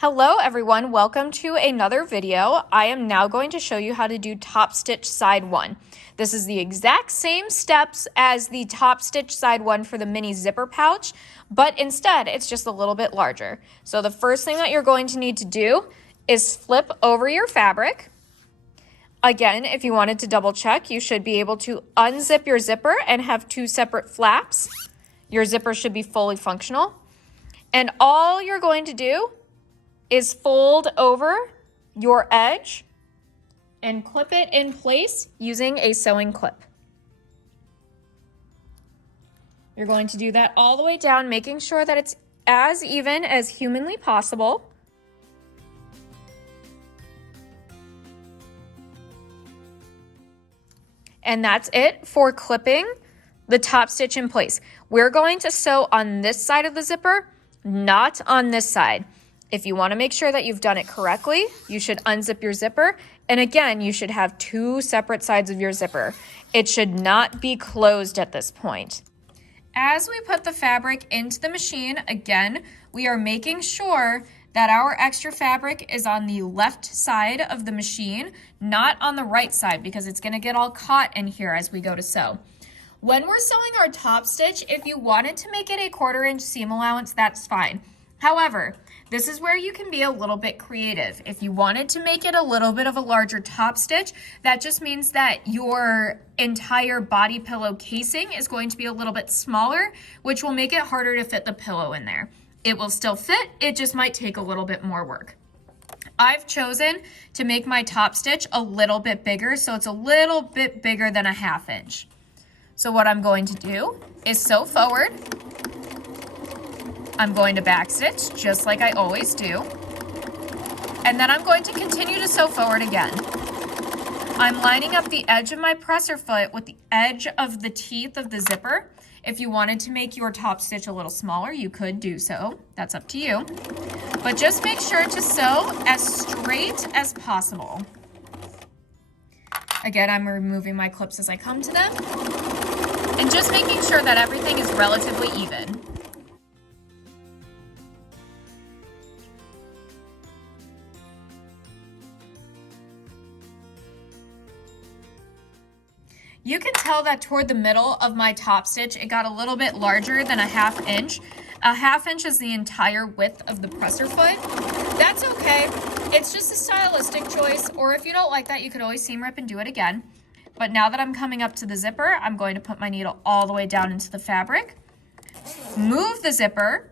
Hello everyone, welcome to another video. I am now going to show you how to do top stitch side 1. This is the exact same steps as the top stitch side 1 for the mini zipper pouch, but instead it's just a little bit larger. So the first thing that you're going to need to do is flip over your fabric. Again, if you wanted to double check, you should be able to unzip your zipper and have two separate flaps. Your zipper should be fully functional. And all you're going to do is fold over your edge and clip it in place using a sewing clip. You're going to do that all the way down, making sure that it's as even as humanly possible. And that's it for clipping the top stitch in place. We're going to sew on this side of the zipper, not on this side. If you want to make sure that you've done it correctly, you should unzip your zipper. And again, you should have two separate sides of your zipper. It should not be closed at this point. As we put the fabric into the machine, again, we are making sure that our extra fabric is on the left side of the machine, not on the right side, because it's going to get all caught in here as we go to sew. When we're sewing our top stitch, if you wanted to make it a 1/4 inch seam allowance, that's fine. However, this is where you can be a little bit creative. If you wanted to make it a little bit of a larger top stitch, that just means that your entire body pillow casing is going to be a little bit smaller, which will make it harder to fit the pillow in there. It will still fit, it just might take a little bit more work. I've chosen to make my top stitch a little bit bigger, so it's a little bit bigger than a 1/2 inch. So what I'm going to do is sew forward. I'm going to back stitch just like I always do. And then I'm going to continue to sew forward again. I'm lining up the edge of my presser foot with the edge of the teeth of the zipper. If you wanted to make your top stitch a little smaller, you could do so. That's up to you. But just make sure to sew as straight as possible. Again, I'm removing my clips as I come to them. And just making sure that everything is relatively even. You can tell that toward the middle of my top stitch, it got a little bit larger than a 1/2 inch. A 1/2 inch is the entire width of the presser foot. That's okay. It's just a stylistic choice, or if you don't like that, you could always seam rip and do it again. But now that I'm coming up to the zipper, I'm going to put my needle all the way down into the fabric, move the zipper,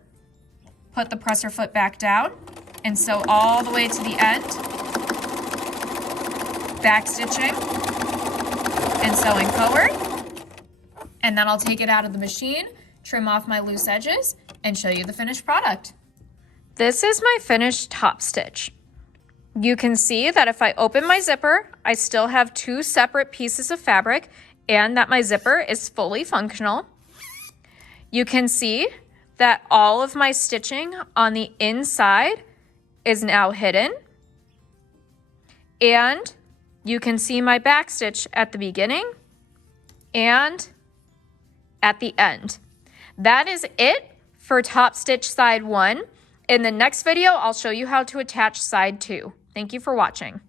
put the presser foot back down, and sew all the way to the end, back stitching, and sewing forward. And then I'll take it out of the machine, trim off my loose edges, and show you the finished product. This is my finished top stitch. You can see that if I open my zipper, I still have two separate pieces of fabric and that my zipper is fully functional. You can see that all of my stitching on the inside is now hidden. And you can see my back stitch at the beginning and at the end. That is it for top stitch side 1. In the next video, I'll show you how to attach side 2. Thank you for watching.